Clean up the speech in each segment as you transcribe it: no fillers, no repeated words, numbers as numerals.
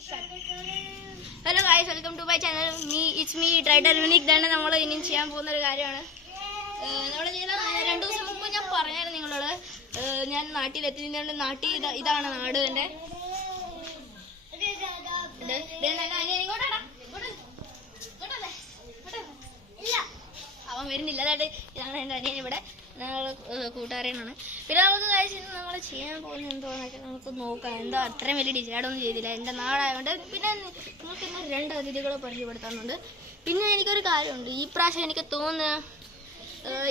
Hello guys, welcome to my channel. It's me ട്രൈഡർ unique. തന്നെ നമ്മൾ ഇനി ചെയ്യാൻ പോകുന്ന ഒരു കാര്യമാണ്. നമ്മൾ ചെയ്യുന്ന 2 ദിവസം മുമ്പ് ഞാൻ പറഞ്ഞായിരുന്നു നിങ്ങളോട്, ഞാൻ നാട്ടിലെത്തിയതിൻ്റെ ഇതാണ് നാട് എൻ്റെ. അവൻ വരുന്നില്ല. അതായത് ഇതാണ് എൻ്റെ അനിയൻ. ഇവിടെ ഞങ്ങൾ കൂട്ടുകാരനാണ്. പിന്നെ നമുക്ക് കാര്യം നമ്മൾ ചെയ്യാൻ പോകുന്നത് എന്തോന്നൊക്കെ നമുക്ക് നോക്കാം. എന്തോ അത്രയും വലിയ ഡിസൈഡൊന്നും ചെയ്തില്ല, എൻ്റെ നാടായതുകൊണ്ട്. പിന്നെ നമുക്ക് ഇന്ന് 2 അതിഥികളെ പരിചയപ്പെടുത്താനുണ്ട്. പിന്നെ എനിക്കൊരു കാര്യമുണ്ട്, ഈ പ്രാവശ്യം എനിക്ക് തോന്നുന്നു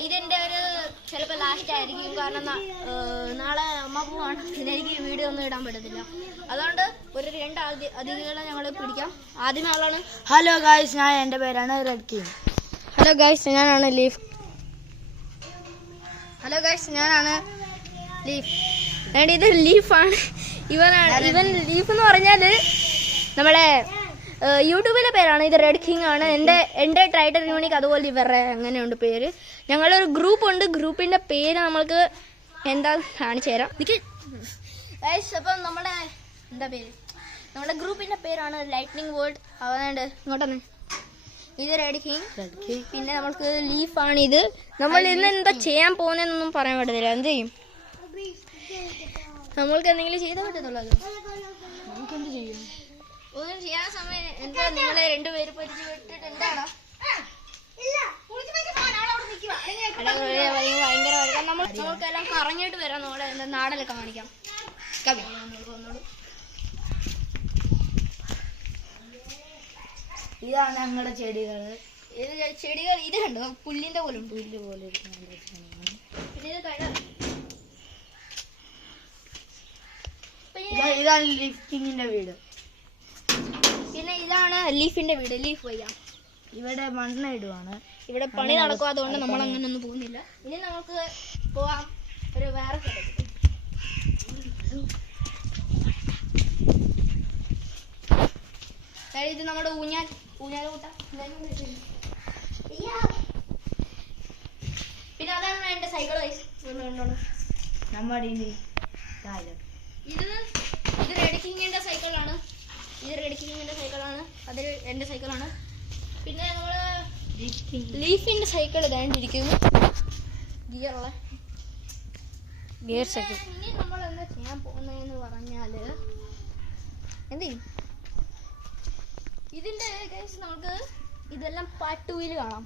ഇതെൻ്റെ ഒരു ചിലപ്പോൾ ലാസ്റ്റ് ആയിരിക്കും. കാരണം നാളെ അമ്മ പോവാണ്, ഇതിനെനിക്ക് വീഡിയോ ഒന്നും ഇടാൻ പറ്റത്തില്ല. അതുകൊണ്ട് ഒരു 2 അതിഥികളെ ഞങ്ങൾ പിടിക്കാം. ആദ്യമേ ആളാണ്. ഹലോ ഗായ്സ്, ഞാൻ എൻ്റെ പേരാണ് റെഡ് കിങ്. ഹലോ ഗൈസ്, ഞാനാണ് ലീഫ്. ഹലോ ഗൈസ്, ഞാനാണ് ലീഫ്. ഇത് ലീഫാണ്. ഇവൻ ലീഫ് എന്ന് പറഞ്ഞാൽ നമ്മളെ യൂട്യൂബിലെ പേരാണ്. ഇത് റെഡ് കിങ് ആണ്. എൻ്റെ ട്രൈഡർ യൂണിക്, അതുപോലെ ഇവരുടെ അങ്ങനെയുണ്ട് പേര്. ഞങ്ങളൊരു ഗ്രൂപ്പ് ഉണ്ട്. ഗ്രൂപ്പിൻ്റെ പേര് നമ്മൾക്ക് എന്താ കാണിച്ചു തരാം. ഗൈസ്, അപ്പം നമ്മുടെ എന്താ പേര്, നമ്മുടെ ഗ്രൂപ്പിൻ്റെ പേരാണ് ലൈറ്റ്നിങ് വേൾഡ്. അതുകൊണ്ട് ഇങ്ങോട്ടൊന്ന്, ഇത് റെഡ് കിങ്. പിന്നെ നമ്മൾക്ക് ലീഫാണ്. ഇത് നമ്മൾ ഇന്ന് എന്താ ചെയ്യാൻ പോകുന്നതെന്നൊന്നും പറയാൻ പറ്റത്തില്ല. എന്ത് ചെയ്യും, നമ്മൾക്ക് എന്തെങ്കിലും ചെയ്താൽ പറ്റത്തുള്ളൂ. അത് നമുക്കെന്ത് ചെയ്യും? ഒന്നും ചെയ്യാൻ സമയം എന്താ, നിങ്ങളെ 2 പേര് പരിചയപ്പെട്ടിട്ട് എന്താണോ ഭയങ്കര നമ്മൾക്കെല്ലാം കറങ്ങിയിട്ട് വരാം. നമ്മളെ എന്താ നാടല്ലേ കാണിക്കാം. ഇതാണ് ഞങ്ങളുടെ ചെടികൾ. ഇത് കണ്ടോ, പുല്ലിന്റെ പോലെ ഉണ്ട്. പുല്ല് പോലെ പിന്നെ ഇതാണ് ലീഫ് കിങ്ങിന്റെ വീട്. പിന്നെ ഇതാണ് ലീഫിന്റെ വീട്. ലീഫ് വയ്യ. ഇവിടെ മണ്ണ് ഇടുവാണ്. ഇവിടെ പണി നടക്കും, അതുകൊണ്ട് നമ്മൾ അങ്ങനെ ഒന്നും പോകുന്നില്ല. ഇനി നമുക്ക് പോവാം ഒരു വേറെ സ്ഥലത്ത്. ഇത് നമ്മുടെ ഊഞ്ഞാൽ കൂട്ട. പിന്നെ അതാണ് എന്റെ സൈക്കിൾ. നമ്മുടെ ഇത് റെഡ് കിങ്ങിന്റെ സൈക്കിളാണ്. അത് എന്റെ സൈക്കിളാണ്. പിന്നെ നമ്മള് ലീഫിന്റെ സൈക്കിൾ ഇതാണ്ടിരിക്കുന്നു, ഗിയർ സൈക്കിൾ. ഇനി നമ്മൾ എന്താ ചെയ്യാൻ പോകുന്നതെന്ന് പറഞ്ഞാല് എന്ത് ചെയ്യും, ഇതിന്റെ നമുക്ക് ഇതെല്ലാം പാർട്ട് 2 കാണാം.